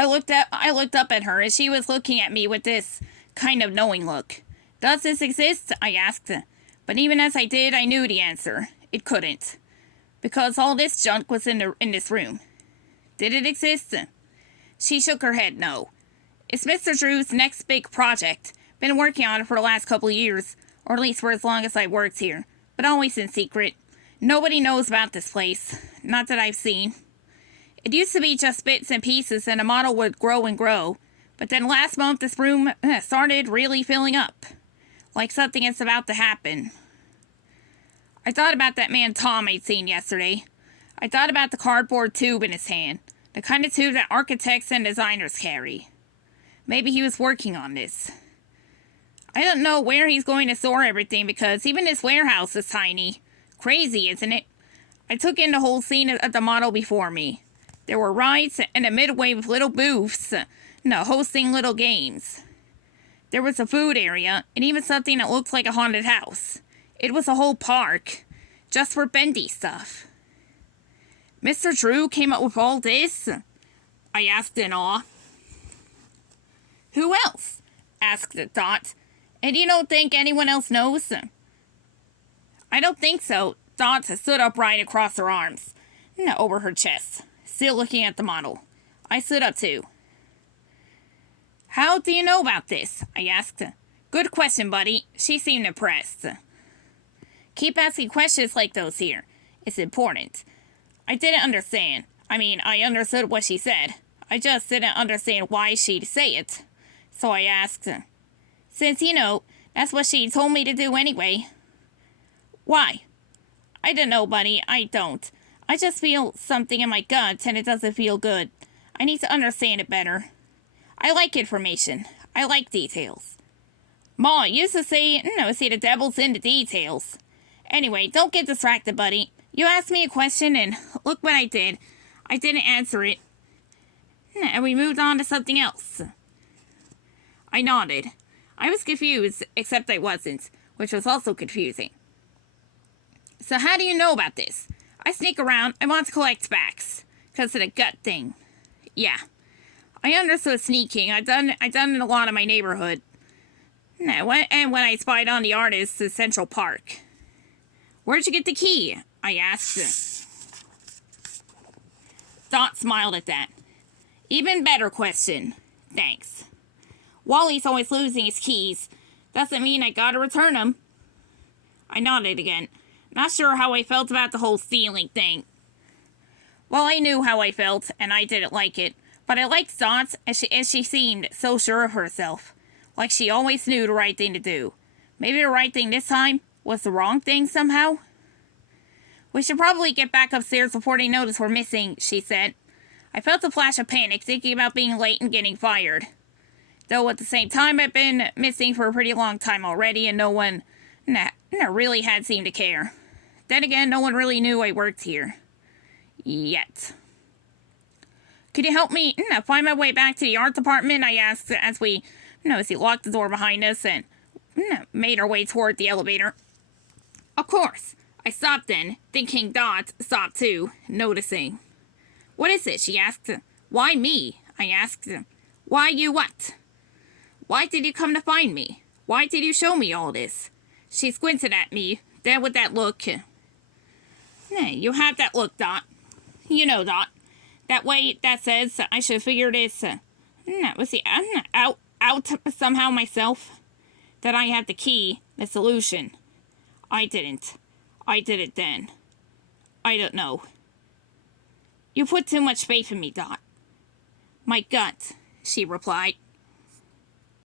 I looked up at her as she was looking at me with this kind of knowing look. Does this exist? I asked. But even as I did, I knew the answer. It couldn't. Because all this junk was in this room. Did it exist? She shook her head no. It's Mr. Drew's next big project. Been working on it for the last couple of years, or at least for as long as I worked here, but always in secret. Nobody knows about this place. Not that I've seen. It used to be just bits and pieces and the model would grow and grow, but then last month this room started really filling up. Like something is about to happen. I thought about that man Tom I'd seen yesterday. I thought about the cardboard tube in his hand, the kind of tube that architects and designers carry. Maybe he was working on this. I don't know where he's going to store everything because even his warehouse is tiny. Crazy, isn't it? I took in the whole scene of the model before me. There were rides and a midway with little booths, hosting little games. There was a food area and even something that looked like a haunted house. It was a whole park, just for bendy stuff. Mr. Drew came up with all this? I asked in awe. Who else? Asked Dot. And you don't think anyone else knows? I don't think so. Dot stood upright across her arms, over her chest, still looking at the model. I stood up too. How do you know about this? I asked. Good question, buddy. She seemed impressed. Keep asking questions like those here. It's important. I didn't understand. I understood what she said. I just didn't understand why she'd say it. So I asked, since that's what she told me to do anyway. Why? I don't know, buddy. I don't. I just feel something in my gut and it doesn't feel good. I need to understand it better. I like information. I like details. Ma used to say, see, the devil's in the details. Anyway, don't get distracted, buddy. You asked me a question and look what I did. I didn't answer it. And we moved on to something else. I nodded. I was confused, except I wasn't, which was also confusing. So how do you know about this? I sneak around. I want to collect facts. Because of the gut thing. Yeah. I understood sneaking. I've done it a lot in my neighborhood. And when I spied on the artist in Central Park. Where'd you get the key? I asked. Dot smiled at that. Even better question. Thanks. Wally's always losing his keys. Doesn't mean I gotta return them. I nodded again. Not sure how I felt about the whole stealing thing. Well, I knew how I felt, and I didn't like it. But I liked Dot, as she seemed so sure of herself. Like she always knew the right thing to do. Maybe the right thing this time was the wrong thing somehow? We should probably get back upstairs before they notice we're missing, she said. I felt a flash of panic, thinking about being late and getting fired. Though at the same time, I've been missing for a pretty long time already, and no one really had seemed to care. Then again, no one really knew I worked here. Yet. Could you help me find my way back to the art department? I asked as he locked the door behind us and made our way toward the elevator. Of course. I stopped then, thinking Dot stopped too, noticing. What is it? She asked. Why me? I asked. Why you what? Why did you come to find me? Why did you show me all this? She squinted at me, then with that look. You have that look, Dot. You know, Dot. That way that says I should figure this out somehow myself. That I had the key, the solution. I didn't. I did it then. I don't know. You put too much faith in me, Dot. My gut, she replied.